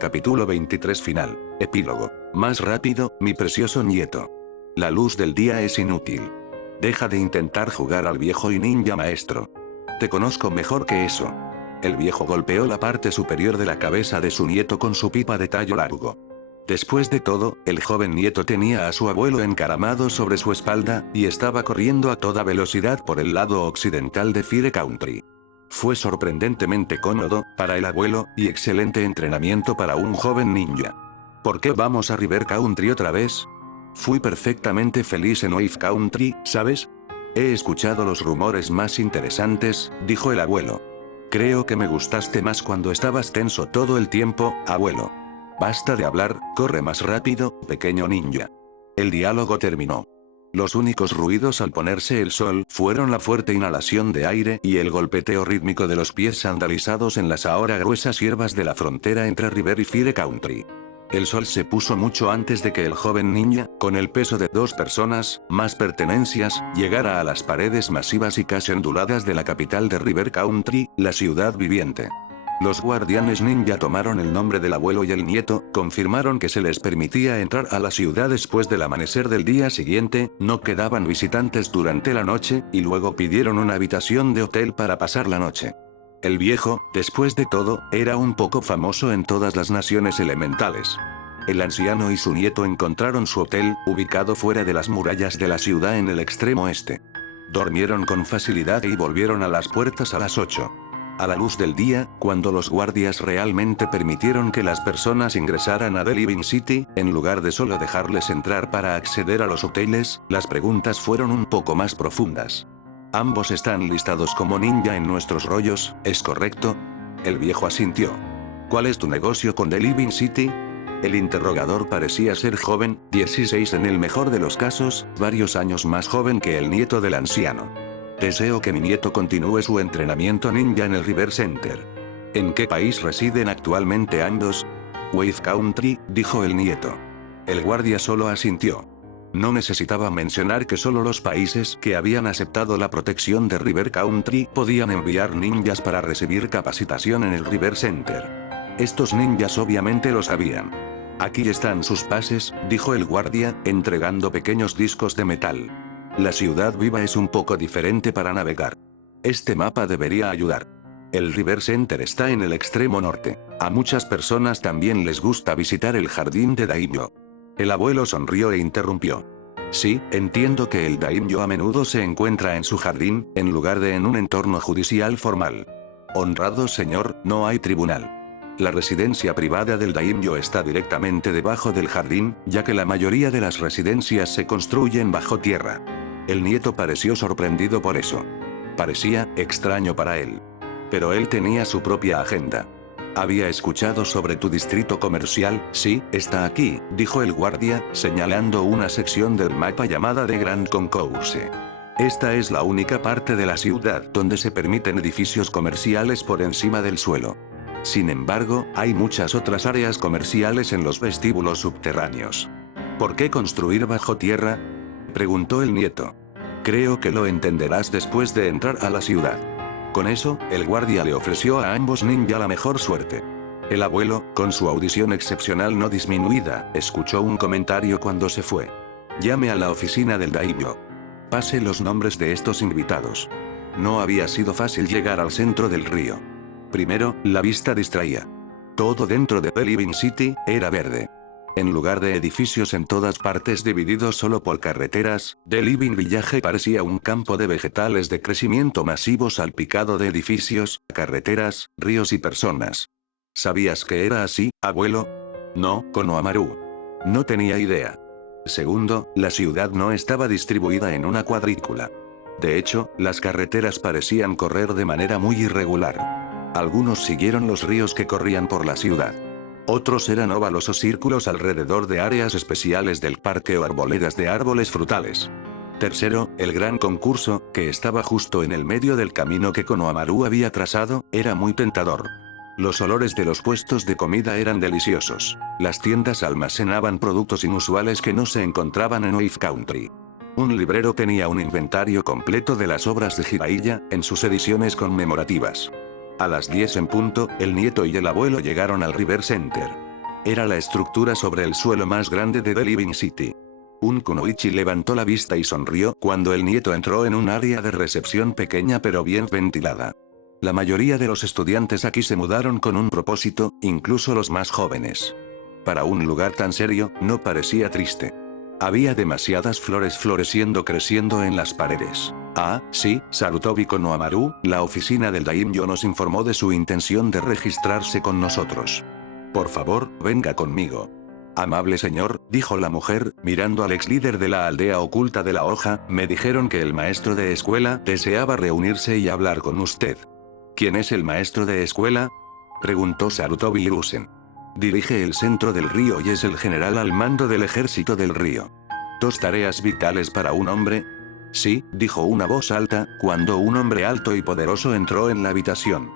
Capítulo 23 final. Epílogo. Más rápido, mi precioso nieto. La luz del día es inútil. Deja de intentar jugar al viejo y ninja maestro. Te conozco mejor que eso. El viejo golpeó la parte superior de la cabeza de su nieto con su pipa de tallo largo. Después de todo, el joven nieto tenía a su abuelo encaramado sobre su espalda, y estaba corriendo a toda velocidad por el lado occidental de Fire Country. Fue sorprendentemente cómodo, para el abuelo, y excelente entrenamiento para un joven ninja. ¿Por qué vamos a River Country otra vez? Fui perfectamente feliz en Wave Country, ¿sabes? He escuchado los rumores más interesantes, dijo el abuelo. Creo que me gustaste más cuando estabas tenso todo el tiempo, abuelo. Basta de hablar, corre más rápido, pequeño ninja. El diálogo terminó. Los únicos ruidos al ponerse el sol fueron la fuerte inhalación de aire y el golpeteo rítmico de los pies sandalizados en las ahora gruesas hierbas de la frontera entre River y Fire Country. El sol se puso mucho antes de que el joven ninja, con el peso de 2 personas, más pertenencias, llegara a las paredes masivas y casi onduladas de la capital de River Country, la ciudad viviente. Los guardianes ninja tomaron el nombre del abuelo y el nieto, confirmaron que se les permitía entrar a la ciudad después del amanecer del día siguiente, no quedaban visitantes durante la noche, y luego pidieron una habitación de hotel para pasar la noche. El viejo, después de todo, era un poco famoso en todas las naciones elementales. El anciano y su nieto encontraron su hotel, ubicado fuera de las murallas de la ciudad en el extremo este. Dormieron con facilidad y volvieron a las puertas a las 8. A la luz del día, cuando los guardias realmente permitieron que las personas ingresaran a The Living City, en lugar de solo dejarles entrar para acceder a los hoteles, las preguntas fueron un poco más profundas. Ambos están listados como ninja en nuestros rollos, ¿es correcto? El viejo asintió. ¿Cuál es tu negocio con The Living City? El interrogador parecía ser joven, 16 en el mejor de los casos, varios años más joven que el nieto del anciano. Deseo que mi nieto continúe su entrenamiento ninja en el River Center. ¿En qué país residen actualmente ambos? Wave Country, dijo el nieto. El guardia solo asintió. No necesitaba mencionar que solo los países que habían aceptado la protección de River Country podían enviar ninjas para recibir capacitación en el River Center. Estos ninjas obviamente lo sabían. Aquí están sus pases, dijo el guardia, entregando pequeños discos de metal. La ciudad viva es un poco diferente para navegar. Este mapa debería ayudar. El River Center está en el extremo norte. A muchas personas también les gusta visitar el jardín de Daimyo. El abuelo sonrió e interrumpió. Sí, entiendo que el Daimyo a menudo se encuentra en su jardín, en lugar de en un entorno judicial formal. Honrado señor, no hay tribunal. La residencia privada del Daimyo está directamente debajo del jardín, ya que la mayoría de las residencias se construyen bajo tierra. El nieto pareció sorprendido por eso. Parecía extraño para él. Pero él tenía su propia agenda. Había escuchado sobre tu distrito comercial, sí, está aquí, dijo el guardia, señalando una sección del mapa llamada The Grand Concourse. Esta es la única parte de la ciudad donde se permiten edificios comerciales por encima del suelo. Sin embargo, hay muchas otras áreas comerciales en los vestíbulos subterráneos. ¿Por qué construir bajo tierra? Preguntó el nieto. Creo que lo entenderás después de entrar a la ciudad. Con eso, el guardia le ofreció a ambos ninja la mejor suerte. El abuelo, con su audición excepcional no disminuida, escuchó un comentario cuando se fue. Llame a la oficina del Daimyo. Pase los nombres de estos invitados. No había sido fácil llegar al centro del río. Primero, la vista distraía. Todo dentro de The Living City era verde. En lugar de edificios en todas partes divididos solo por carreteras, The Living Village parecía un campo de vegetales de crecimiento masivo salpicado de edificios, carreteras, ríos y personas. ¿Sabías que era así, abuelo? No, Konohamaru. No tenía idea. Segundo, la ciudad no estaba distribuida en una cuadrícula. De hecho, las carreteras parecían correr de manera muy irregular. Algunos siguieron los ríos que corrían por la ciudad. Otros eran óvalos o círculos alrededor de áreas especiales del parque o arboledas de árboles frutales. Tercero, el gran concurso, que estaba justo en el medio del camino que Konohamaru había trazado, era muy tentador. Los olores de los puestos de comida eran deliciosos. Las tiendas almacenaban productos inusuales que no se encontraban en Wave Country. Un librero tenía un inventario completo de las obras de Jiraiya, en sus ediciones conmemorativas. A las 10 en punto, el nieto y el abuelo llegaron al River Center. Era la estructura sobre el suelo más grande de The Living City. Un kunoichi levantó la vista y sonrió cuando el nieto entró en un área de recepción pequeña pero bien ventilada. La mayoría de los estudiantes aquí se mudaron con un propósito, incluso los más jóvenes. Para un lugar tan serio, no parecía triste. Había demasiadas flores floreciendo creciendo en las paredes. Ah, sí, Sarutobi Konohamaru, la oficina del daimyo nos informó de su intención de registrarse con nosotros. Por favor, venga conmigo. Amable señor, dijo la mujer, mirando al ex líder de la aldea oculta de la hoja, me dijeron que el maestro de escuela deseaba reunirse y hablar con usted. ¿Quién es el maestro de escuela? Preguntó Sarutobi Hiruzen. Dirige el centro del río y es el general al mando del ejército del río. ¿Dos tareas vitales para un hombre? Sí, dijo una voz alta, cuando un hombre alto y poderoso entró en la habitación.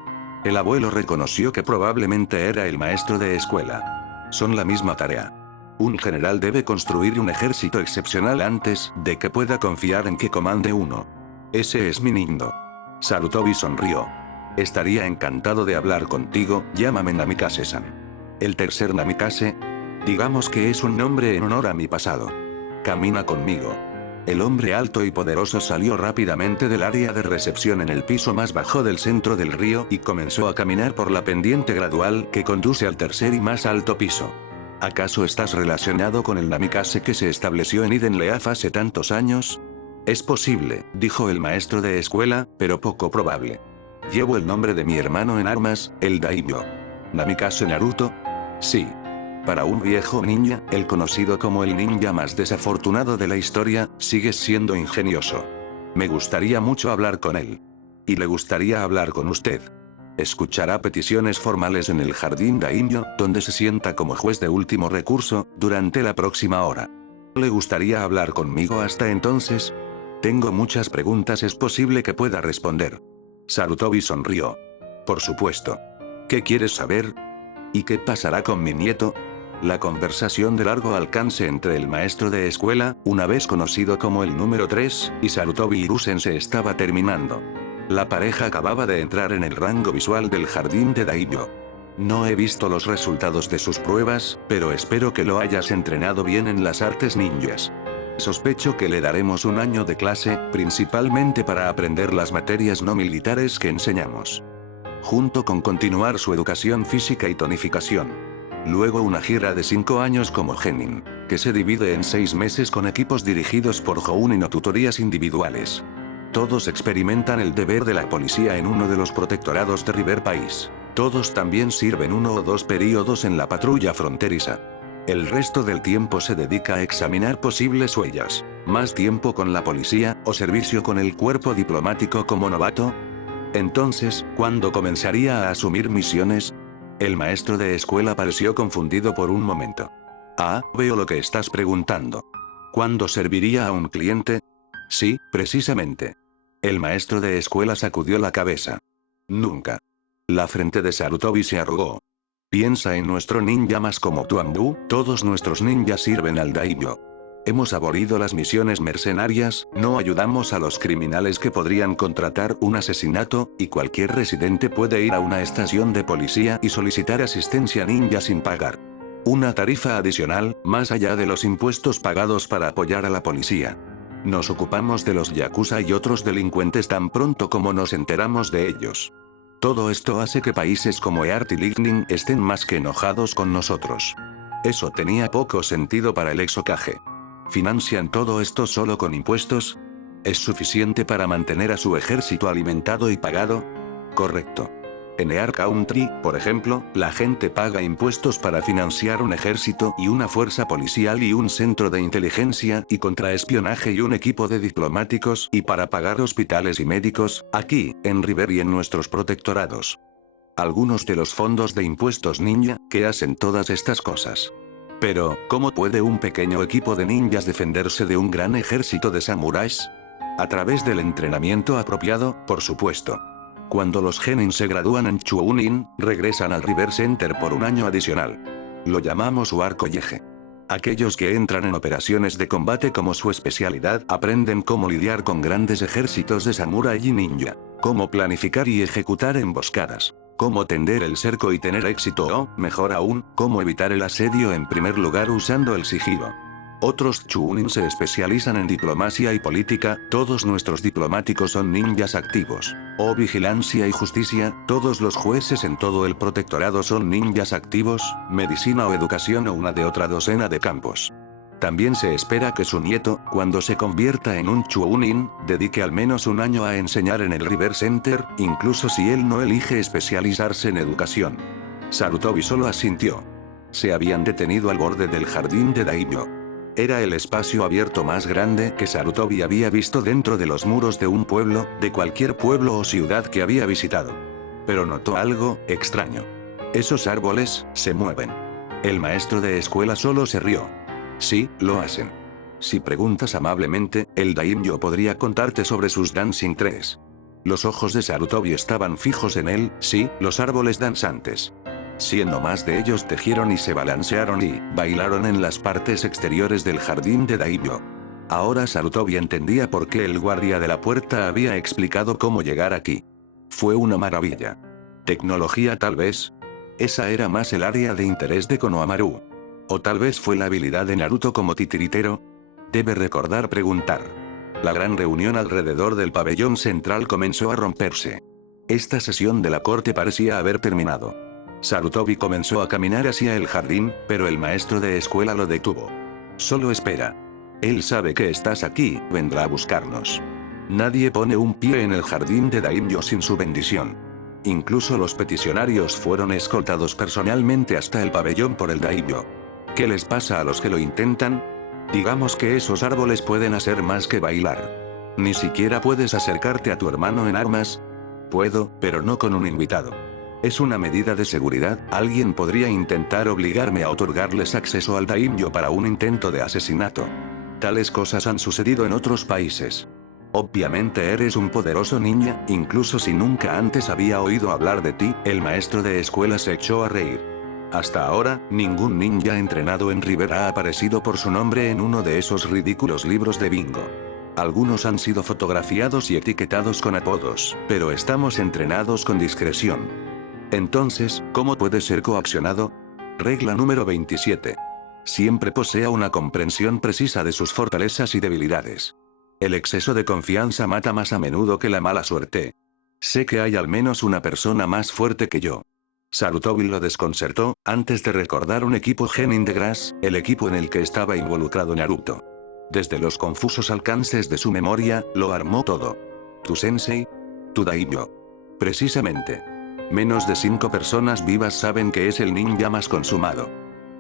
El abuelo reconoció que probablemente era el maestro de escuela. Son la misma tarea. Un general debe construir un ejército excepcional antes de que pueda confiar en que comande uno. Ese es mi nindo. Sarutobi sonrió. Estaría encantado de hablar contigo, llámame Namikaze-san. El tercer Namikaze. Digamos que es un nombre en honor a mi pasado. Camina conmigo. El hombre alto y poderoso salió rápidamente del área de recepción en el piso más bajo del centro del río y comenzó a caminar por la pendiente gradual que conduce al tercer y más alto piso. ¿Acaso estás relacionado con el Namikaze que se estableció en Eden Leaf hace tantos años? Es posible, dijo el maestro de escuela, pero poco probable. Llevo el nombre de mi hermano en armas, el daimyo. ¿Namikaze Naruto? Sí. Para un viejo ninja, el conocido como el ninja más desafortunado de la historia, sigue siendo ingenioso. Me gustaría mucho hablar con él. Y le gustaría hablar con usted. Escuchará peticiones formales en el jardín daimyo, donde se sienta como juez de último recurso, durante la próxima hora. ¿Le gustaría hablar conmigo hasta entonces? Tengo muchas preguntas, es posible que pueda responder. Sarutobi sonrió. Por supuesto. ¿Qué quieres saber? ¿Y qué pasará con mi nieto? La conversación de largo alcance entre el maestro de escuela, una vez conocido como el número 3, y Sarutobi Hiruzen se estaba terminando. La pareja acababa de entrar en el rango visual del jardín de daimyo. No he visto los resultados de sus pruebas, pero espero que lo hayas entrenado bien en las artes ninjas. Sospecho que le daremos un año de clase, principalmente para aprender las materias no militares que enseñamos. Junto con continuar su educación física y tonificación. Luego una gira de 5 años como genin, que se divide en 6 meses con equipos dirigidos por Jounin o tutorías individuales. Todos experimentan el deber de la policía en uno de los protectorados de River País. Todos también sirven 1 o 2 períodos en la patrulla fronteriza. El resto del tiempo se dedica a examinar posibles huellas. ¿Más tiempo con la policía, o servicio con el cuerpo diplomático como novato? Entonces, ¿cuándo comenzaría a asumir misiones? El maestro de escuela pareció confundido por un momento. Ah, veo lo que estás preguntando. ¿Cuándo serviría a un cliente? Sí, precisamente. El maestro de escuela sacudió la cabeza. Nunca. La frente de Sarutobi se arrugó. Piensa en nuestro ninja más como Tuanbu, todos nuestros ninjas sirven al daimyo. Hemos abolido las misiones mercenarias, no ayudamos a los criminales que podrían contratar un asesinato, y cualquier residente puede ir a una estación de policía y solicitar asistencia ninja sin pagar. Una tarifa adicional, más allá de los impuestos pagados para apoyar a la policía. Nos ocupamos de los yakuza y otros delincuentes tan pronto como nos enteramos de ellos. Todo esto hace que países como Earth y Lightning estén más que enojados con nosotros. Eso tenía poco sentido para el ex Hokage. ¿Financian todo esto solo con impuestos? ¿Es suficiente para mantener a su ejército alimentado y pagado? Correcto. En Earth Country, por ejemplo, la gente paga impuestos para financiar un ejército y una fuerza policial y un centro de inteligencia y contraespionaje y un equipo de diplomáticos y para pagar hospitales y médicos, aquí, en River y en nuestros protectorados. Algunos de los fondos de impuestos ninja, que hacen todas estas cosas. Pero, ¿cómo puede un pequeño equipo de ninjas defenderse de un gran ejército de samuráis? A través del entrenamiento apropiado, por supuesto. Cuando los genin se gradúan en Chuunin, regresan al River Center por un año adicional. Lo llamamos Warkoyeje. Aquellos que entran en operaciones de combate como su especialidad aprenden cómo lidiar con grandes ejércitos de samurái y ninja. Cómo planificar y ejecutar emboscadas. Cómo tender el cerco y tener éxito o, mejor aún, cómo evitar el asedio en primer lugar usando el sigilo. Otros Chuunin se especializan en diplomacia y política, todos nuestros diplomáticos son ninjas activos. O vigilancia y justicia, todos los jueces en todo el protectorado son ninjas activos, medicina o educación o una de otra docena de campos. También se espera que su nieto, cuando se convierta en un Chuunin, dedique al menos un año a enseñar en el River Center, incluso si él no elige especializarse en educación. Sarutobi solo asintió. Se habían detenido al borde del jardín de Daimyo. Era el espacio abierto más grande que Sarutobi había visto dentro de los muros de un pueblo, de cualquier pueblo o ciudad que había visitado. Pero notó algo extraño. Esos árboles se mueven. El maestro de escuela solo se rió. Sí, lo hacen. Si preguntas amablemente, el Daimyo podría contarte sobre sus Dancing Trees. Los ojos de Sarutobi estaban fijos en él, sí, los árboles danzantes. Siendo más de ellos tejieron y se balancearon y bailaron en las partes exteriores del jardín de Daimyo. Ahora Sarutobi entendía por qué el guardia de la puerta había explicado cómo llegar aquí. Fue una maravilla. ¿Tecnología tal vez? Esa era más el área de interés de Konohamaru. ¿O tal vez fue la habilidad de Naruto como titiritero? Debe recordar preguntar. La gran reunión alrededor del pabellón central comenzó a romperse. Esta sesión de la corte parecía haber terminado. Sarutobi comenzó a caminar hacia el jardín, pero el maestro de escuela lo detuvo. Solo espera. Él sabe que estás aquí, vendrá a buscarnos. Nadie pone un pie en el jardín de Daimyo sin su bendición. Incluso los peticionarios fueron escoltados personalmente hasta el pabellón por el Daimyo. ¿Qué les pasa a los que lo intentan? Digamos que esos árboles pueden hacer más que bailar. ¿Ni siquiera puedes acercarte a tu hermano en armas? Puedo, pero no con un invitado. Es una medida de seguridad, alguien podría intentar obligarme a otorgarles acceso al Daimyo para un intento de asesinato. Tales cosas han sucedido en otros países. Obviamente eres un poderoso ninja, incluso si nunca antes había oído hablar de ti, el maestro de escuela se echó a reír. Hasta ahora, ningún ninja entrenado en River ha aparecido por su nombre en uno de esos ridículos libros de bingo. Algunos han sido fotografiados y etiquetados con apodos, pero estamos entrenados con discreción. Entonces, ¿cómo puede ser coaccionado? Regla número 27. Siempre posea una comprensión precisa de sus fortalezas y debilidades. El exceso de confianza mata más a menudo que la mala suerte. Sé que hay al menos una persona más fuerte que yo. Sarutobi lo desconcertó, antes de recordar un equipo Genin de Grass, el equipo en el que estaba involucrado Naruto. Desde los confusos alcances de su memoria, lo armó todo. ¿Tu sensei? ¿Tu daimyo? Precisamente. Menos de 5 personas vivas saben que es el ninja más consumado.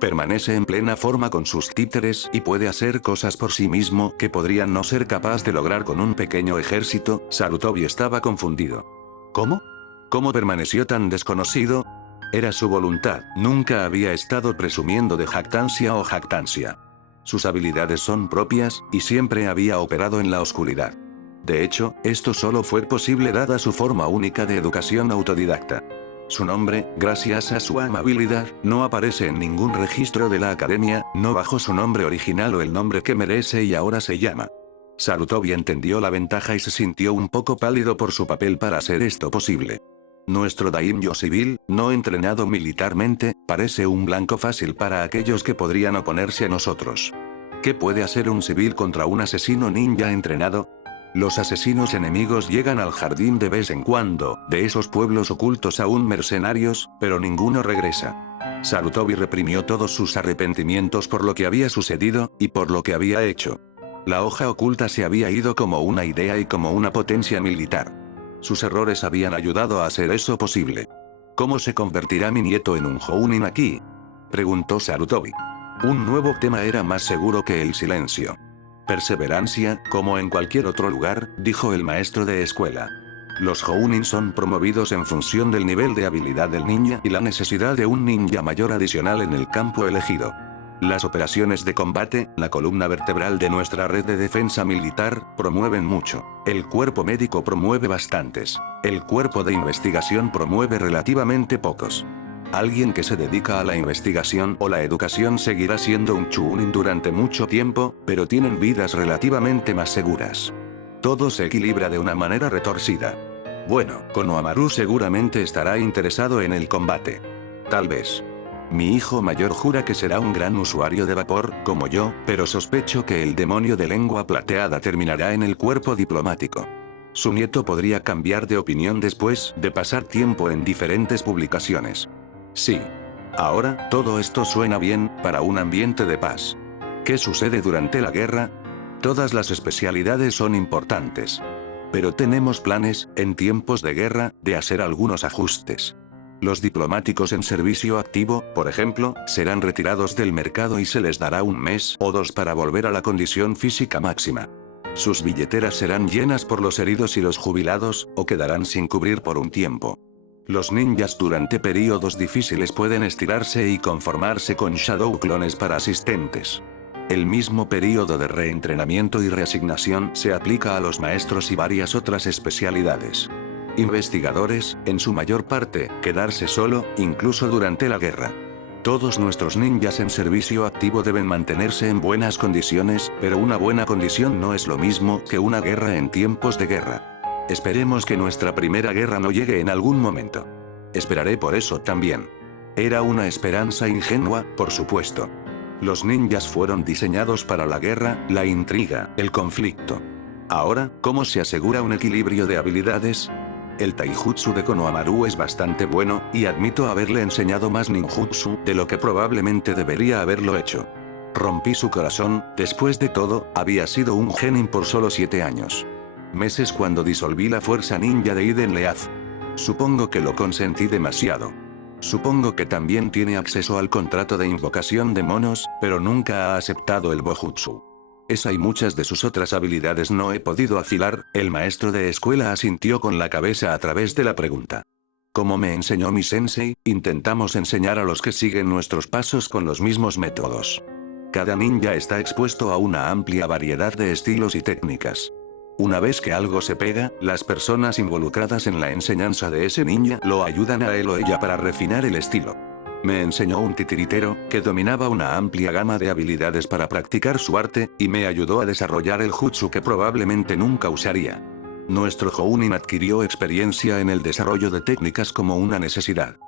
Permanece en plena forma con sus títeres y puede hacer cosas por sí mismo que podrían no ser capaz de lograr con un pequeño ejército. Sarutobi estaba confundido. ¿Cómo? ¿Cómo permaneció tan desconocido? Era su voluntad, nunca había estado presumiendo de jactancia o jactancia. Sus habilidades son propias, y siempre había operado en la oscuridad. De hecho, esto solo fue posible dada su forma única de educación autodidacta. Su nombre, gracias a su amabilidad, no aparece en ningún registro de la academia, no bajo su nombre original o el nombre que merece y ahora se llama. Sarutobi entendió la ventaja y se sintió un poco pálido por su papel para hacer esto posible. Nuestro daimyo civil, no entrenado militarmente, parece un blanco fácil para aquellos que podrían oponerse a nosotros. ¿Qué puede hacer un civil contra un asesino ninja entrenado? Los asesinos enemigos llegan al jardín de vez en cuando, de esos pueblos ocultos aún mercenarios, pero ninguno regresa. Sarutobi reprimió todos sus arrepentimientos por lo que había sucedido, y por lo que había hecho. La hoja oculta se había ido como una idea y como una potencia militar. Sus errores habían ayudado a hacer eso posible. ¿Cómo se convertirá mi nieto en un Jounin aquí? Preguntó Sarutobi. Un nuevo tema era más seguro que el silencio. Perseverancia, como en cualquier otro lugar, dijo el maestro de escuela. Los Jounin son promovidos en función del nivel de habilidad del ninja y la necesidad de un ninja mayor adicional en el campo elegido. Las operaciones de combate, la columna vertebral de nuestra red de defensa militar, promueven mucho. El cuerpo médico promueve bastantes. El cuerpo de investigación promueve relativamente pocos. Alguien que se dedica a la investigación o la educación seguirá siendo un Chuunin durante mucho tiempo, pero tienen vidas relativamente más seguras. Todo se equilibra de una manera retorcida. Bueno, Konohamaru seguramente estará interesado en el combate. Tal vez. Mi hijo mayor jura que será un gran usuario de vapor, como yo, pero sospecho que el demonio de lengua plateada terminará en el cuerpo diplomático. Su nieto podría cambiar de opinión después de pasar tiempo en diferentes publicaciones. Sí. Ahora, todo esto suena bien, para un ambiente de paz. ¿Qué sucede durante la guerra? Todas las especialidades son importantes. Pero tenemos planes, en tiempos de guerra, de hacer algunos ajustes. Los diplomáticos en servicio activo, por ejemplo, serán retirados del mercado y se les dará 1 mes o 2 para volver a la condición física máxima. Sus billeteras serán llenas por los heridos y los jubilados, o quedarán sin cubrir por un tiempo. Los ninjas durante períodos difíciles pueden estirarse y conformarse con Shadow Clones para asistentes. El mismo período de reentrenamiento y reasignación se aplica a los maestros y varias otras especialidades. Investigadores, en su mayor parte, quedarse solo, incluso durante la guerra. Todos nuestros ninjas en servicio activo deben mantenerse en buenas condiciones, pero una buena condición no es lo mismo que una guerra en tiempos de guerra. Esperemos que nuestra primera guerra no llegue en algún momento. Esperaré por eso también. Era una esperanza ingenua, por supuesto. Los ninjas fueron diseñados para la guerra, la intriga, el conflicto. Ahora, ¿cómo se asegura un equilibrio de habilidades? El taijutsu de Konohamaru es bastante bueno, y admito haberle enseñado más ninjutsu de lo que probablemente debería haberlo hecho. Rompí su corazón, después de todo, había sido un genin por solo 7 años. Meses cuando disolví la fuerza ninja de Iden Leaf. Supongo que lo consentí demasiado. Supongo que también tiene acceso al contrato de invocación de monos, pero nunca ha aceptado el bojutsu. Esa y muchas de sus otras habilidades no he podido afilar, el maestro de escuela asintió con la cabeza a través de la pregunta. Como me enseñó mi sensei, intentamos enseñar a los que siguen nuestros pasos con los mismos métodos. Cada ninja está expuesto a una amplia variedad de estilos y técnicas. Una vez que algo se pega, las personas involucradas en la enseñanza de ese ninja lo ayudan a él o ella para refinar el estilo. Me enseñó un titiritero, que dominaba una amplia gama de habilidades para practicar su arte, y me ayudó a desarrollar el jutsu que probablemente nunca usaría. Nuestro Jounin adquirió experiencia en el desarrollo de técnicas como una necesidad.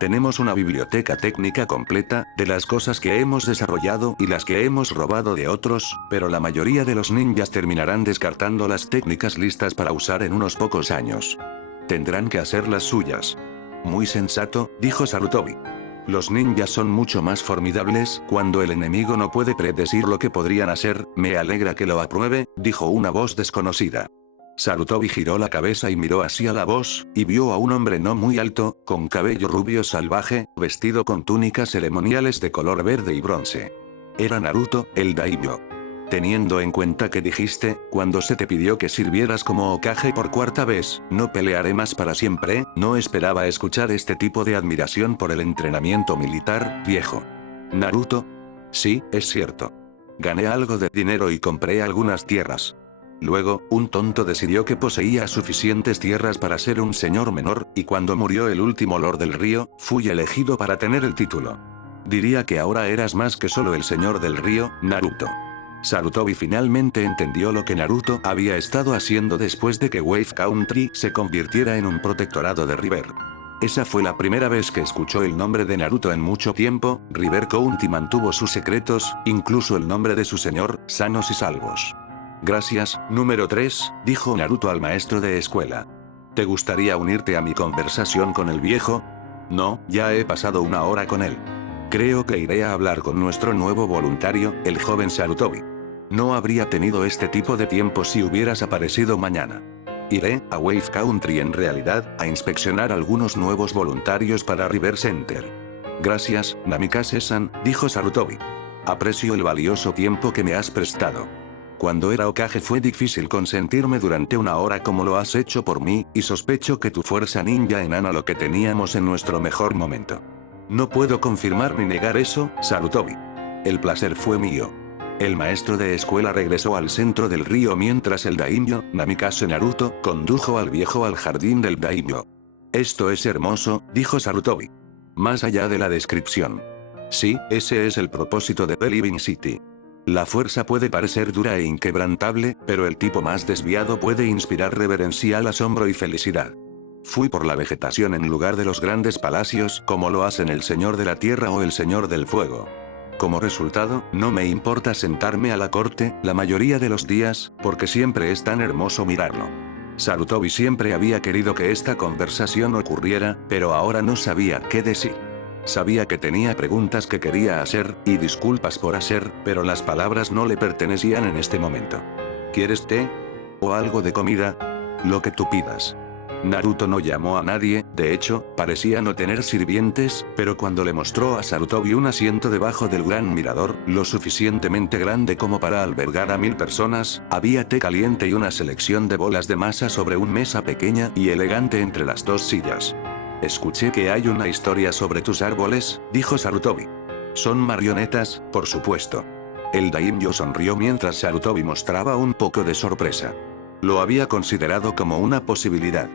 Tenemos una biblioteca técnica completa, de las cosas que hemos desarrollado y las que hemos robado de otros, pero la mayoría de los ninjas terminarán descartando las técnicas listas para usar en unos pocos años. Tendrán que hacer las suyas. Muy sensato, dijo Sarutobi. Los ninjas son mucho más formidables cuando el enemigo no puede predecir lo que podrían hacer. Me alegra que lo apruebe, dijo una voz desconocida. Sarutobi giró la cabeza y miró hacia la voz, y vio a un hombre no muy alto, con cabello rubio salvaje, vestido con túnicas ceremoniales de color verde y bronce. Era Naruto, el daimyo. Teniendo en cuenta que dijiste, cuando se te pidió que sirvieras como Hokage por 4ª vez, no pelearé más para siempre, no esperaba escuchar este tipo de admiración por el entrenamiento militar, viejo. Naruto. Sí, es cierto. Gané algo de dinero y compré algunas tierras. Luego, un tonto decidió que poseía suficientes tierras para ser un señor menor, y cuando murió el último Lord del Río, fui elegido para tener el título. Diría que ahora eras más que solo el señor del río, Naruto. Sarutobi finalmente entendió lo que Naruto había estado haciendo después de que Wave Country se convirtiera en un protectorado de River. Esa fue la primera vez que escuchó el nombre de Naruto en mucho tiempo. River County mantuvo sus secretos, incluso el nombre de su señor, sanos y salvos. Gracias, número 3, dijo Naruto al maestro de escuela. ¿Te gustaría unirte a mi conversación con el viejo? No, ya he pasado 1 hora con él. Creo que iré a hablar con nuestro nuevo voluntario, el joven Sarutobi. No habría tenido este tipo de tiempo si hubieras aparecido mañana. Iré a Wave Country en realidad, a inspeccionar algunos nuevos voluntarios para River Center. Gracias, Namikaze-san, dijo Sarutobi. Aprecio el valioso tiempo que me has prestado. Cuando era Hokage fue difícil consentirme durante 1 hora como lo has hecho por mí, y sospecho que tu fuerza ninja enana lo que teníamos en nuestro mejor momento. No puedo confirmar ni negar eso, Sarutobi. El placer fue mío. El maestro de escuela regresó al centro del río mientras el daimyo, Namikaze Naruto, condujo al viejo al jardín del daimyo. Esto es hermoso, dijo Sarutobi. Más allá de la descripción. Sí, ese es el propósito de Believing City. La fuerza puede parecer dura e inquebrantable, pero el tipo más desviado puede inspirar reverencial asombro y felicidad. Fui por la vegetación en lugar de los grandes palacios como lo hacen el Señor de la Tierra o el Señor del Fuego. Como resultado, no me importa sentarme a la corte, la mayoría de los días, porque siempre es tan hermoso mirarlo. Sarutobi siempre había querido que esta conversación ocurriera, pero ahora no sabía qué decir. Sabía que tenía preguntas que quería hacer, y disculpas por hacer, pero las palabras no le pertenecían en este momento. ¿Quieres té? ¿O algo de comida? Lo que tú pidas. Naruto no llamó a nadie, de hecho, parecía no tener sirvientes, pero cuando le mostró a Sarutobi un asiento debajo del gran mirador, lo suficientemente grande como para albergar a 1000 personas, había té caliente y una selección de bolas de masa sobre una mesa pequeña y elegante entre las dos sillas. Escuché que hay una historia sobre tus árboles, dijo Sarutobi. Son marionetas, por supuesto. El daimyo sonrió mientras Sarutobi mostraba un poco de sorpresa. Lo había considerado como una posibilidad.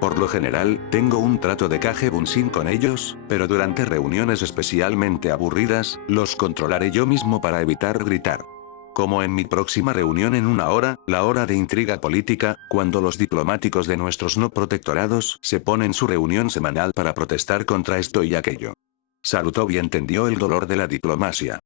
Por lo general, tengo un trato de Kage Bunshin con ellos, pero durante reuniones especialmente aburridas, los controlaré yo mismo para evitar gritar. Como en mi próxima reunión en 1 hora, la hora de intriga política, cuando los diplomáticos de nuestros no protectorados se ponen su reunión semanal para protestar contra esto y aquello. Sarutobi entendió el dolor de la diplomacia.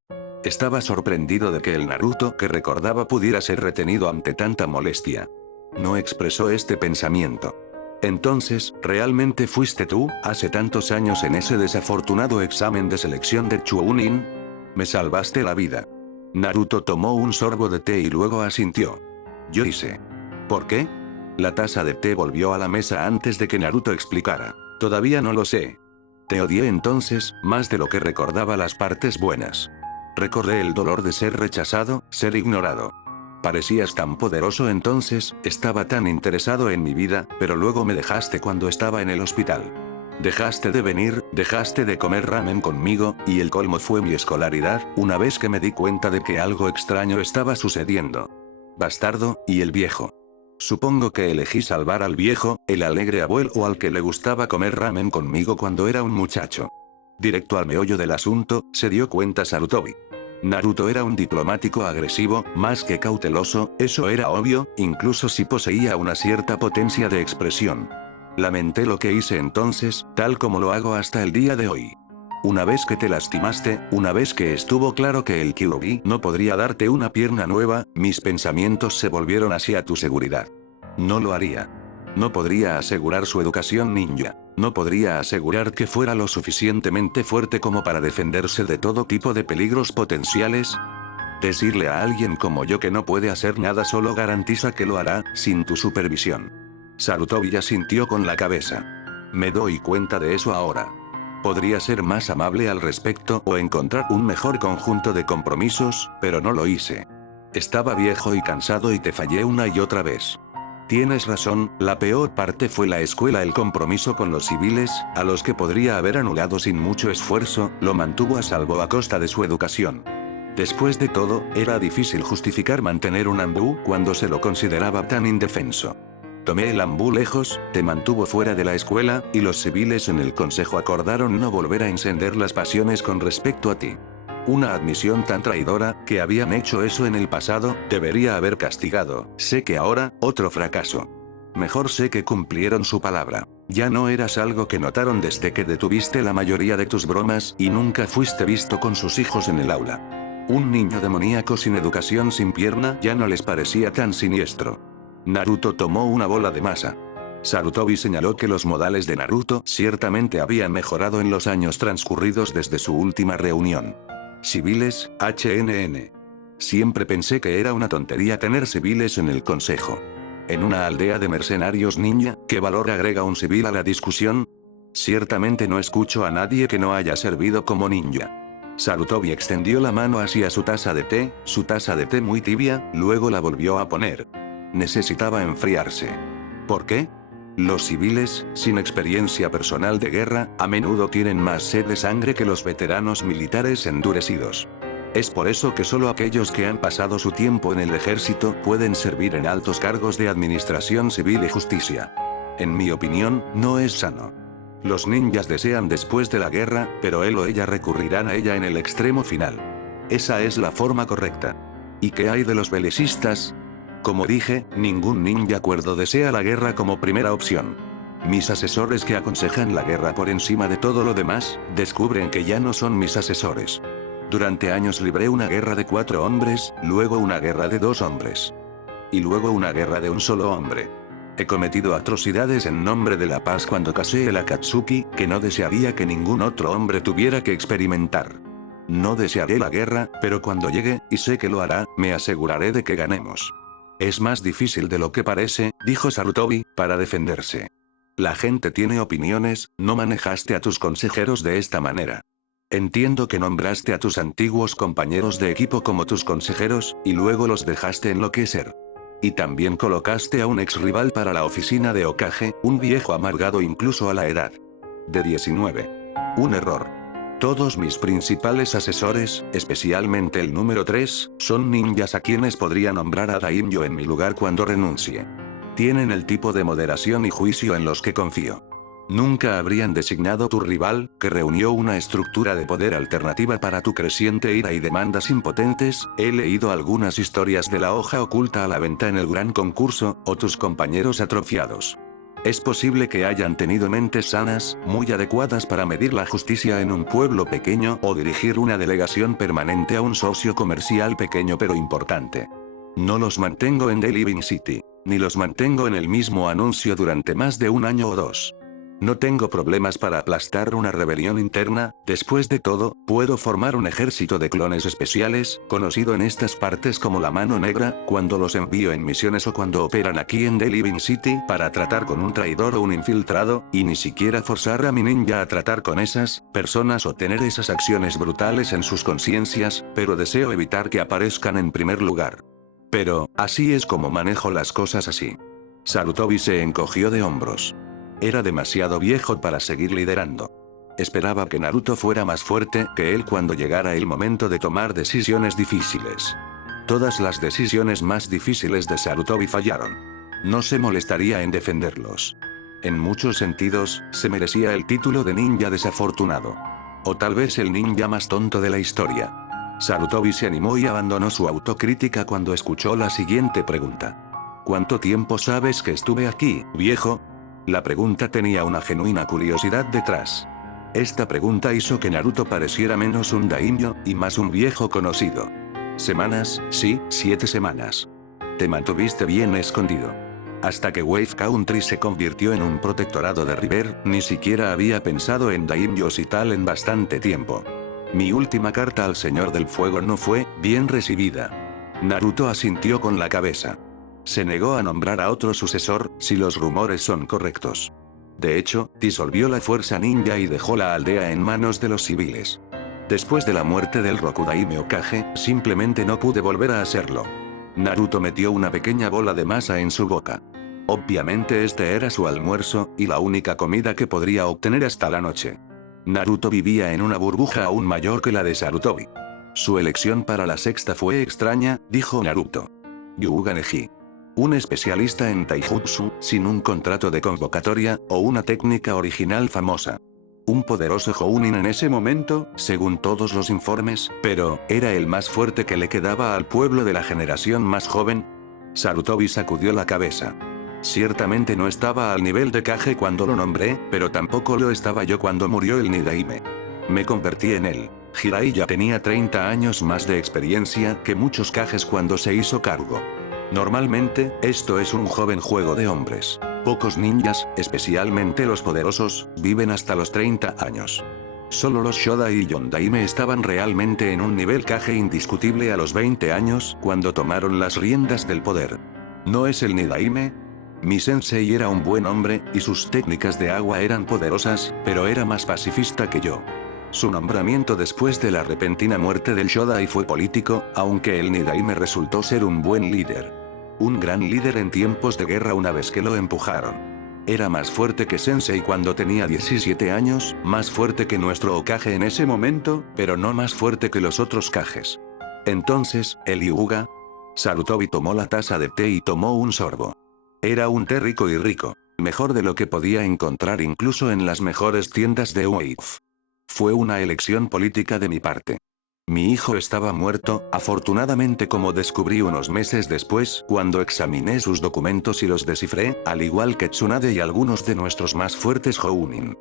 Estaba sorprendido de que el Naruto que recordaba pudiera ser retenido ante tanta molestia. No expresó este pensamiento. Entonces, ¿realmente fuiste tú, hace tantos años en ese desafortunado examen de selección de Chunin? Me salvaste la vida. Naruto tomó un sorbo de té y luego asintió. Yo hice. ¿Por qué? La taza de té volvió a la mesa antes de que Naruto explicara. Todavía no lo sé. Te odié entonces, más de lo que recordaba las partes buenas. Recordé el dolor de ser rechazado, ser ignorado. Parecías tan poderoso entonces, estaba tan interesado en mi vida, pero luego me dejaste cuando estaba en el hospital. Dejaste de venir, dejaste de comer ramen conmigo, y el colmo fue mi escolaridad, una vez que me di cuenta de que algo extraño estaba sucediendo. Bastardo, y el viejo. Supongo que elegí salvar al viejo, el alegre abuelo al que le gustaba comer ramen conmigo cuando era un muchacho. Directo al meollo del asunto, se dio cuenta Sarutobi. Naruto era un diplomático agresivo, más que cauteloso, eso era obvio, incluso si poseía una cierta potencia de expresión. Lamenté lo que hice entonces, tal como lo hago hasta el día de hoy. Una vez que te lastimaste, una vez que estuvo claro que el Kyuubi no podría darte una pierna nueva, mis pensamientos se volvieron hacia tu seguridad. No lo haría. No podría asegurar su educación ninja. No podría asegurar que fuera lo suficientemente fuerte como para defenderse de todo tipo de peligros potenciales. Decirle a alguien como yo que no puede hacer nada solo garantiza que lo hará, sin tu supervisión. Sarutobi asintió con la cabeza. Me doy cuenta de eso ahora. Podría ser más amable al respecto o encontrar un mejor conjunto de compromisos, pero no lo hice. Estaba viejo y cansado y te fallé una y otra vez. Tienes razón, la peor parte fue la escuela. El compromiso con los civiles, a los que podría haber anulado sin mucho esfuerzo, lo mantuvo a salvo a costa de su educación. Después de todo, era difícil justificar mantener un ambú cuando se lo consideraba tan indefenso. Tomé el ambú lejos, te mantuvo fuera de la escuela, y los civiles en el consejo acordaron no volver a encender las pasiones con respecto a ti. Una admisión tan traidora, que habían hecho eso en el pasado, debería haber castigado. Sé que ahora, otro fracaso. Mejor sé que cumplieron su palabra. Ya no eras algo que notaron desde que detuviste la mayoría de tus bromas, y nunca fuiste visto con sus hijos en el aula. Un niño demoníaco sin educación, sin pierna, ya no les parecía tan siniestro. Naruto tomó una bola de masa. Sarutobi señaló que los modales de Naruto ciertamente habían mejorado en los años transcurridos desde su última reunión. Civiles, HNN. Siempre pensé que era una tontería tener civiles en el consejo. En una aldea de mercenarios ninja, ¿qué valor agrega un civil a la discusión? Ciertamente no escucho a nadie que no haya servido como ninja. Sarutobi extendió la mano hacia su taza de té muy tibia, luego la volvió a poner. Necesitaba enfriarse. ¿Por qué? Los civiles, sin experiencia personal de guerra, a menudo tienen más sed de sangre que los veteranos militares endurecidos. Es por eso que solo aquellos que han pasado su tiempo en el ejército pueden servir en altos cargos de administración civil y justicia. En mi opinión, no es sano. Los ninjas desean después de la guerra, pero él o ella recurrirán a ella en el extremo final. Esa es la forma correcta. ¿Y qué hay de los belicistas? Como dije, ningún ninja cuerdo desea la guerra como primera opción. Mis asesores que aconsejan la guerra por encima de todo lo demás, descubren que ya no son mis asesores. Durante años libré una guerra de 4 hombres, luego una guerra de 2 hombres. Y luego una guerra de un solo hombre. He cometido atrocidades en nombre de la paz cuando casé el Akatsuki, que no desearía que ningún otro hombre tuviera que experimentar. No desearé la guerra, pero cuando llegue, y sé que lo hará, me aseguraré de que ganemos. Es más difícil de lo que parece, dijo Sarutobi, para defenderse. La gente tiene opiniones, no manejaste a tus consejeros de esta manera. Entiendo que nombraste a tus antiguos compañeros de equipo como tus consejeros, y luego los dejaste enloquecer. Y también colocaste a un ex rival para la oficina de Hokage, un viejo amargado incluso a la edad de 19. Un error. Todos mis principales asesores, especialmente el número 3, son ninjas a quienes podría nombrar a Daimyo en mi lugar cuando renuncie. Tienen el tipo de moderación y juicio en los que confío. Nunca habrían designado tu rival, que reunió una estructura de poder alternativa para tu creciente ira y demandas impotentes. He leído algunas historias de la hoja oculta a la venta en el gran concurso, o tus compañeros atrofiados. Es posible que hayan tenido mentes sanas, muy adecuadas para medir la justicia en un pueblo pequeño o dirigir una delegación permanente a un socio comercial pequeño pero importante. No los mantengo en The Living City, ni los mantengo en el mismo anuncio durante más de un año o 2. No tengo problemas para aplastar una rebelión interna. Después de todo, puedo formar un ejército de clones especiales, conocido en estas partes como la Mano Negra, cuando los envío en misiones o cuando operan aquí en The Living City para tratar con un traidor o un infiltrado, y ni siquiera forzar a mi ninja a tratar con esas personas o tener esas acciones brutales en sus conciencias, pero deseo evitar que aparezcan en primer lugar. Pero, así es como manejo las cosas así. Sarutobi se encogió de hombros. Era demasiado viejo para seguir liderando. Esperaba que Naruto fuera más fuerte que él cuando llegara el momento de tomar decisiones difíciles. Todas las decisiones más difíciles de Sarutobi fallaron. No se molestaría en defenderlos. En muchos sentidos, se merecía el título de ninja desafortunado. O tal vez el ninja más tonto de la historia. Sarutobi se animó y abandonó su autocrítica cuando escuchó la siguiente pregunta. ¿Cuánto tiempo sabes que estuve aquí, viejo? La pregunta tenía una genuina curiosidad detrás. Esta pregunta hizo que Naruto pareciera menos un daimyo, y más un viejo conocido. Semanas, sí, 7 semanas. Te mantuviste bien escondido. Hasta que Wave Country se convirtió en un protectorado de River, ni siquiera había pensado en daimyos y tal en bastante tiempo. Mi última carta al Señor del Fuego no fue bien recibida. Naruto asintió con la cabeza. Se negó a nombrar a otro sucesor, si los rumores son correctos. De hecho, disolvió la fuerza ninja y dejó la aldea en manos de los civiles. Después de la muerte del Rokudaime Hokage, simplemente no pude volver a hacerlo. Naruto metió una pequeña bola de masa en su boca. Obviamente este era su almuerzo, y la única comida que podría obtener hasta la noche. Naruto vivía en una burbuja aún mayor que la de Sarutobi. Su elección para la sexta fue extraña, dijo Naruto. Hyuga Neji. Un especialista en taijutsu, sin un contrato de convocatoria, o una técnica original famosa. Un poderoso Jounin en ese momento, según todos los informes, pero, ¿era el más fuerte que le quedaba al pueblo de la generación más joven? Sarutobi sacudió la cabeza. Ciertamente no estaba al nivel de Kage cuando lo nombré, pero tampoco lo estaba yo cuando murió el Nidaime. Me convertí en él. Jiraiya tenía 30 años más de experiencia que muchos Kages cuando se hizo cargo. Normalmente, esto es un joven juego de hombres. Pocos ninjas, especialmente los poderosos, viven hasta los 30 años. Solo los Shoda y Yondaime estaban realmente en un nivel Kage indiscutible a los 20 años, cuando tomaron las riendas del poder. ¿No es el Nidaime? Mi sensei era un buen hombre, y sus técnicas de agua eran poderosas, pero era más pacifista que yo. Su nombramiento después de la repentina muerte del Shodai fue político, aunque el Nidaime resultó ser un buen líder. Un gran líder en tiempos de guerra una vez que lo empujaron. Era más fuerte que Sensei cuando tenía 17 años, más fuerte que nuestro Hokage en ese momento, pero no más fuerte que los otros Kages. Entonces, ¿el Hyuga? Sarutobi tomó la taza de té y tomó un sorbo. Era un té rico y rico. Mejor de lo que podía encontrar incluso en las mejores tiendas de Wave. Fue una elección política de mi parte. Mi hijo estaba muerto, afortunadamente, como descubrí unos meses después, cuando examiné sus documentos y los descifré, al igual que Tsunade y algunos de nuestros más fuertes Jounin.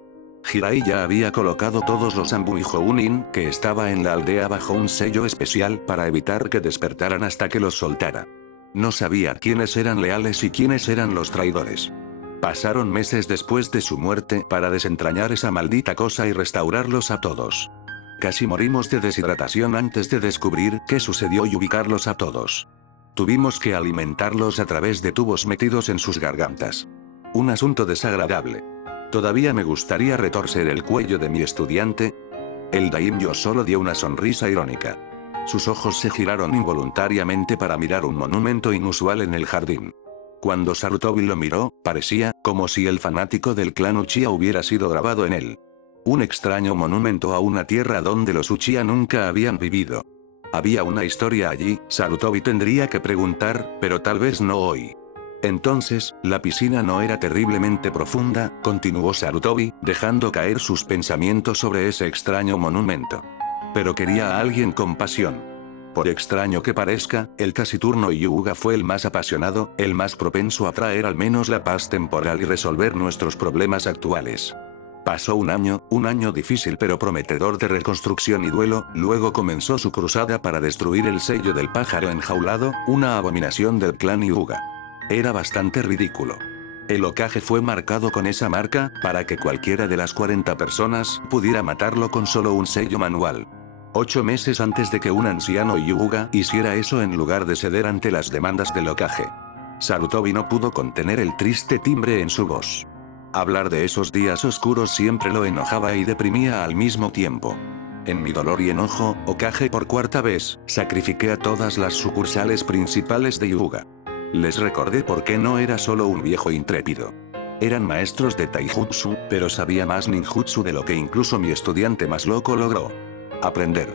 Jirai ya había colocado todos los Anbu y Jounin que estaba en la aldea bajo un sello especial para evitar que despertaran hasta que los soltara. No sabía quiénes eran leales y quiénes eran los traidores. Pasaron meses después de su muerte para desentrañar esa maldita cosa y restaurarlos a todos. Casi morimos de deshidratación antes de descubrir qué sucedió y ubicarlos a todos. Tuvimos que alimentarlos a través de tubos metidos en sus gargantas. Un asunto desagradable. Todavía me gustaría retorcer el cuello de mi estudiante. El daimyo solo dio una sonrisa irónica. Sus ojos se giraron involuntariamente para mirar un monumento inusual en el jardín. Cuando Sarutobi lo miró, parecía como si el fanático del clan Uchiha hubiera sido grabado en él. Un extraño monumento a una tierra donde los Uchiha nunca habían vivido. Había una historia allí, Sarutobi tendría que preguntar, pero tal vez no hoy. Entonces, la piscina no era terriblemente profunda, continuó Sarutobi, dejando caer sus pensamientos sobre ese extraño monumento. Pero quería a alguien con pasión. Por extraño que parezca, el taciturno Hyuga fue el más apasionado, el más propenso a traer al menos la paz temporal y resolver nuestros problemas actuales. Pasó un año difícil pero prometedor de reconstrucción y duelo, luego comenzó su cruzada para destruir el sello del pájaro enjaulado, una abominación del clan Hyuga. Era bastante ridículo. El Hokage fue marcado con esa marca, para que cualquiera de las 40 personas pudiera matarlo con solo un sello manual. 8 meses antes de que un anciano Hyuga hiciera eso en lugar de ceder ante las demandas del Hokage. Sarutobi no pudo contener el triste timbre en su voz. Hablar de esos días oscuros siempre lo enojaba y deprimía al mismo tiempo. En mi dolor y enojo, Hokage, por cuarta vez, sacrifiqué a todas las sucursales principales de Hyuga. Les recordé por qué no era solo un viejo intrépido. Eran maestros de taijutsu, pero sabía más ninjutsu de lo que incluso mi estudiante más loco logró aprender.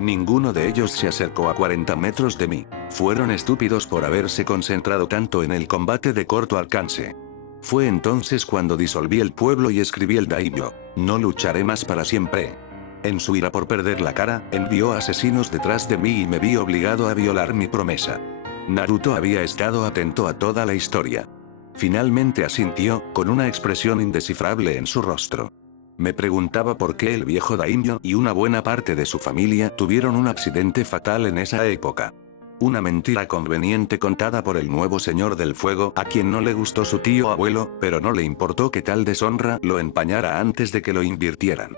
Ninguno de ellos se acercó a 40 metros de mí. Fueron estúpidos por haberse concentrado tanto en el combate de corto alcance. Fue entonces cuando disolví el pueblo y escribí el daimyo. No lucharé más para siempre. En su ira por perder la cara, envió asesinos detrás de mí y me vi obligado a violar mi promesa. Naruto había estado atento a toda la historia. Finalmente asintió, con una expresión indescifrable en su rostro. Me preguntaba por qué el viejo daimyo y una buena parte de su familia tuvieron un accidente fatal en esa época. Una mentira conveniente contada por el nuevo señor del fuego, a quien no le gustó su tío abuelo, pero no le importó que tal deshonra lo empañara antes de que lo invirtieran.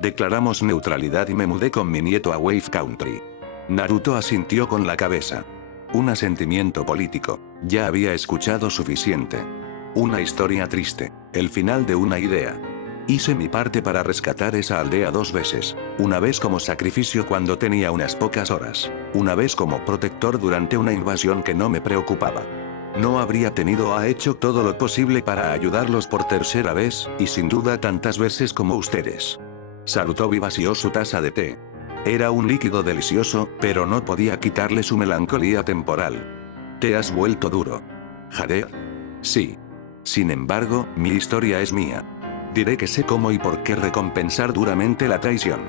Declaramos neutralidad y me mudé con mi nieto a Wave Country. Naruto asintió con la cabeza. Un asentimiento político. Ya había escuchado suficiente. Una historia triste. El final de una idea. Hice mi parte para rescatar esa aldea 2 veces. Una vez como sacrificio cuando tenía unas pocas horas. Una vez como protector durante una invasión que no me preocupaba. No habría hecho todo lo posible para ayudarlos por tercera vez, y sin duda tantas veces como ustedes. Sarutobi vació su taza de té. Era un líquido delicioso, pero no podía quitarle su melancolía temporal. ¿Te has vuelto duro? ¿Jade? Sí. Sin embargo, mi historia es mía. Diré que sé cómo y por qué recompensar duramente la traición.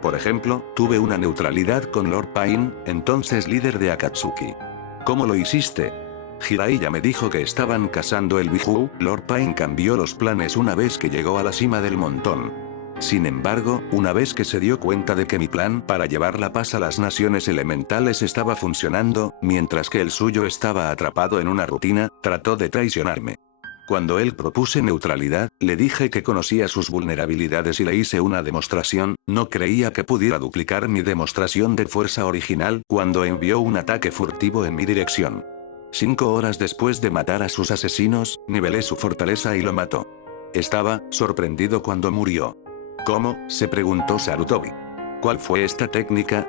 Por ejemplo, tuve una neutralidad con Lord Pain, entonces líder de Akatsuki. ¿Cómo lo hiciste? Jiraiya me dijo que estaban cazando el Biju. Lord Pain cambió los planes una vez que llegó a la cima del montón. Sin embargo, una vez que se dio cuenta de que mi plan para llevar la paz a las naciones elementales estaba funcionando, mientras que el suyo estaba atrapado en una rutina, trató de traicionarme. Cuando él propuse neutralidad, le dije que conocía sus vulnerabilidades y le hice una demostración. No creía que pudiera duplicar mi demostración de fuerza original cuando envió un ataque furtivo en mi dirección. 5 horas después de matar a sus asesinos, nivelé su fortaleza y lo mató. Estaba sorprendido cuando murió. ¿Cómo?, se preguntó Sarutobi. ¿Cuál fue esta técnica?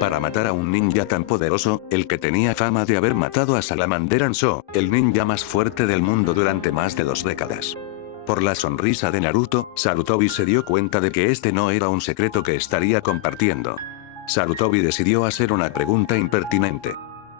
Para matar a un ninja tan poderoso, el que tenía fama de haber matado a Salamander Anso, el ninja más fuerte del mundo durante más de 2 décadas. Por la sonrisa de Naruto, Sarutobi se dio cuenta de que este no era un secreto que estaría compartiendo. Sarutobi decidió hacer una pregunta impertinente.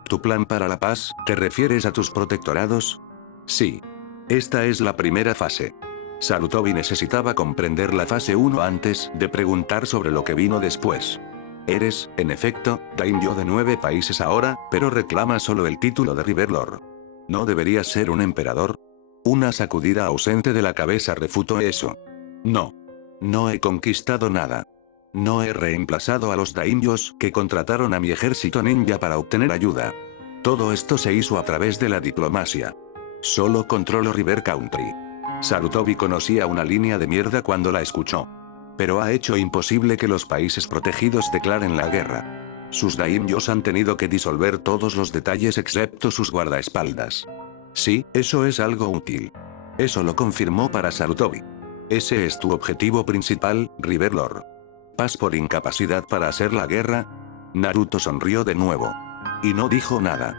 ¿Tu plan para la paz, te refieres a tus protectorados? Sí. Esta es la primera fase. Sarutobi necesitaba comprender la fase 1 antes de preguntar sobre lo que vino después. Eres, en efecto, daimyo de 9 países ahora, pero reclamas solo el título de Riverlord. ¿No deberías ser un emperador? Una sacudida ausente de la cabeza refutó eso. No. No he conquistado nada. No he reemplazado a los daimyos que contrataron a mi ejército ninja para obtener ayuda. Todo esto se hizo a través de la diplomacia. Solo controlo River Country. Sarutobi conocía una línea de mierda cuando la escuchó. Pero ha hecho imposible que los países protegidos declaren la guerra. Sus daimyos han tenido que disolver todos los detalles excepto sus guardaespaldas. Sí, eso es algo útil. Eso lo confirmó para Sarutobi. Ese es tu objetivo principal, Riverlord. ¿Paz por incapacidad para hacer la guerra? Naruto sonrió de nuevo. Y no dijo nada.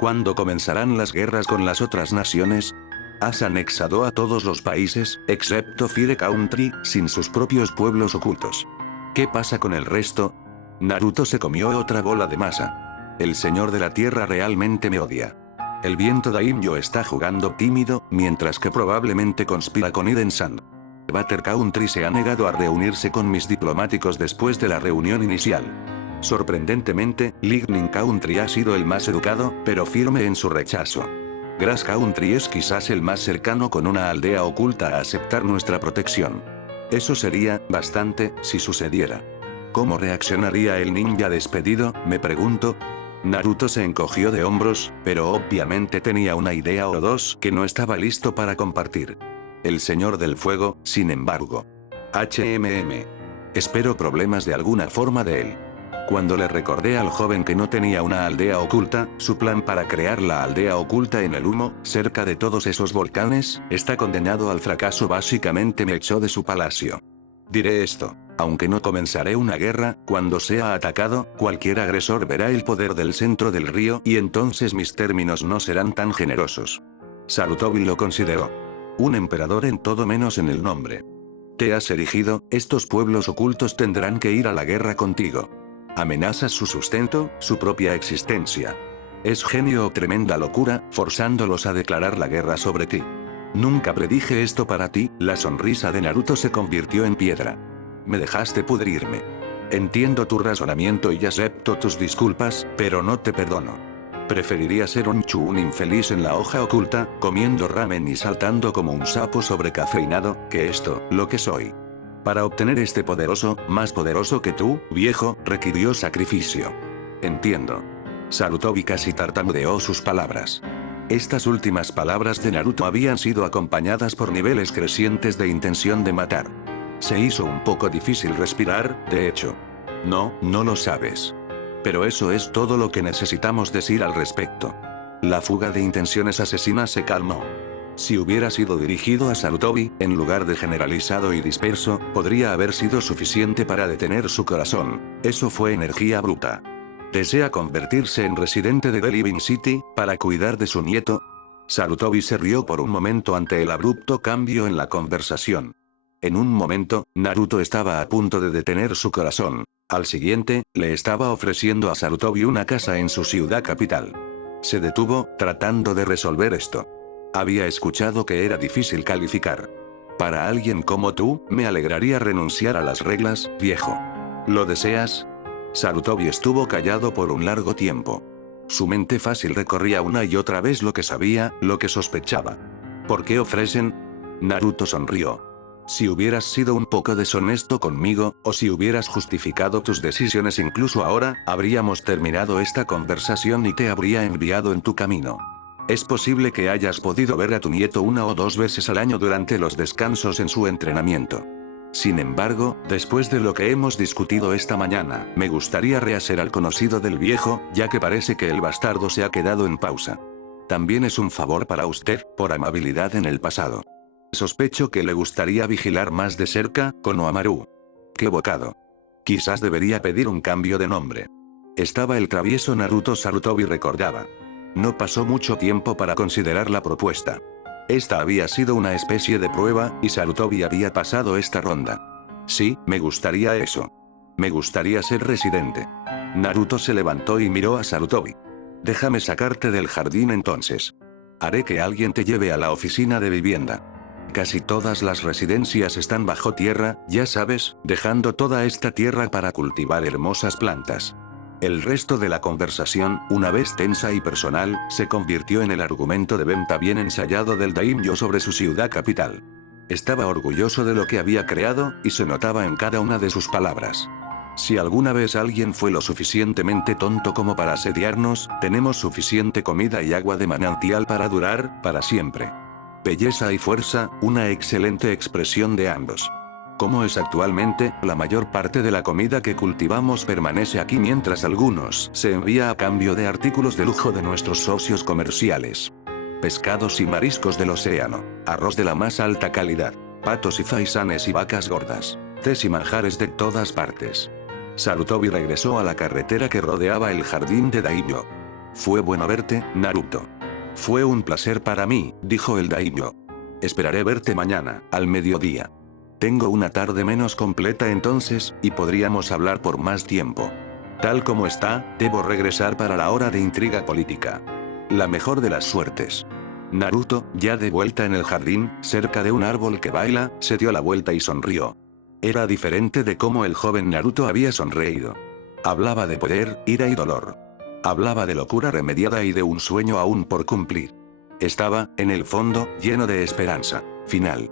¿Cuándo comenzarán las guerras con las otras naciones? Has anexado a todos los países, excepto Fire Country, sin sus propios pueblos ocultos. ¿Qué pasa con el resto? Naruto se comió otra bola de masa. El señor de la tierra realmente me odia. El viento daimyo está jugando tímido, mientras que probablemente conspira con Iden-san. Butter Country se ha negado a reunirse con mis diplomáticos después de la reunión inicial. Sorprendentemente, Lightning Country ha sido el más educado, pero firme en su rechazo. Grass Country es quizás el más cercano con una aldea oculta a aceptar nuestra protección. Eso sería bastante, si sucediera. ¿Cómo reaccionaría el ninja despedido?, me pregunto. Naruto se encogió de hombros, pero obviamente tenía una idea o dos que no estaba listo para compartir. El Señor del Fuego, sin embargo. Espero problemas de alguna forma de él. Cuando le recordé al joven que no tenía una aldea oculta, su plan para crear la aldea oculta en el humo, cerca de todos esos volcanes, está condenado al fracaso. Básicamente me echó de su palacio. Diré esto. Aunque no comenzaré una guerra, cuando sea atacado, cualquier agresor verá el poder del centro del río y entonces mis términos no serán tan generosos. Sarutobi lo consideró. Un emperador en todo menos en el nombre. Te has erigido, estos pueblos ocultos tendrán que ir a la guerra contigo. Amenazas su sustento, su propia existencia. Es genio o tremenda locura, forzándolos a declarar la guerra sobre ti. Nunca predije esto para ti. La sonrisa de Naruto se convirtió en piedra. Me dejaste pudrirme. Entiendo tu razonamiento y acepto tus disculpas, pero no te perdono. Preferiría ser un chuun infeliz en la hoja oculta, comiendo ramen y saltando como un sapo sobrecafeinado, que esto, lo que soy. Para obtener este poderoso, más poderoso que tú, viejo, requirió sacrificio. Entiendo. Sarutobi casi tartamudeó sus palabras. Estas últimas palabras de Naruto habían sido acompañadas por niveles crecientes de intención de matar. Se hizo un poco difícil respirar, de hecho. No, no lo sabes. Pero eso es todo lo que necesitamos decir al respecto. La fuga de intenciones asesinas se calmó. Si hubiera sido dirigido a Sarutobi, en lugar de generalizado y disperso, podría haber sido suficiente para detener su corazón. Eso fue energía bruta. ¿Desea convertirse en residente de The Living City, para cuidar de su nieto? Sarutobi se rió por un momento ante el abrupto cambio en la conversación. En un momento, Naruto estaba a punto de detener su corazón. Al siguiente, le estaba ofreciendo a Sarutobi una casa en su ciudad capital. Se detuvo, tratando de resolver esto. Había escuchado que era difícil calificar. Para alguien como tú, me alegraría renunciar a las reglas, viejo. ¿Lo deseas? Sarutobi estuvo callado por un largo tiempo. Su mente fácil recorría una y otra vez lo que sabía, lo que sospechaba. ¿Por qué ofrecen? Naruto sonrió. Si hubieras sido un poco deshonesto conmigo, o si hubieras justificado tus decisiones incluso ahora, habríamos terminado esta conversación y te habría enviado en tu camino. Es posible que hayas podido ver a tu nieto 1 o 2 veces al año durante los descansos en su entrenamiento. Sin embargo, después de lo que hemos discutido esta mañana, me gustaría rehacer al conocido del viejo, ya que parece que el bastardo se ha quedado en pausa. También es un favor para usted, por amabilidad en el pasado. Sospecho que le gustaría vigilar más de cerca, Konohamaru. ¡Qué bocado! Quizás debería pedir un cambio de nombre. Estaba el travieso Naruto. Sarutobi recordaba. No pasó mucho tiempo para considerar la propuesta. Esta había sido una especie de prueba, y Sarutobi había pasado esta ronda. Sí, me gustaría eso. Me gustaría ser residente. Naruto se levantó y miró a Sarutobi. Déjame sacarte del jardín entonces. Haré que alguien te lleve a la oficina de vivienda. Casi todas las residencias están bajo tierra, ya sabes, dejando toda esta tierra para cultivar hermosas plantas. El resto de la conversación, una vez tensa y personal, se convirtió en el argumento de venta bien ensayado del daimyo sobre su ciudad capital. Estaba orgulloso de lo que había creado, y se notaba en cada una de sus palabras. Si alguna vez alguien fue lo suficientemente tonto como para asediarnos, tenemos suficiente comida y agua de manantial para durar, para siempre. Belleza y fuerza, una excelente expresión de ambos. Como es actualmente, la mayor parte de la comida que cultivamos permanece aquí mientras algunos se envía a cambio de artículos de lujo de nuestros socios comerciales. Pescados y mariscos del océano, arroz de la más alta calidad, patos y faisanes y vacas gordas, tés y manjares de todas partes. Sarutobi regresó a la carretera que rodeaba el jardín de daimyo. Fue bueno verte, Naruto. Fue un placer para mí, dijo el daimyo. Esperaré verte mañana, al mediodía. Tengo una tarde menos completa entonces, y podríamos hablar por más tiempo. Tal como está, debo regresar para la hora de intriga política. La mejor de las suertes. Naruto, ya de vuelta en el jardín, cerca de un árbol que baila, se dio la vuelta y sonrió. Era diferente de cómo el joven Naruto había sonreído. Hablaba de poder, ira y dolor. Hablaba de locura remediada y de un sueño aún por cumplir. Estaba, en el fondo, lleno de esperanza. Final.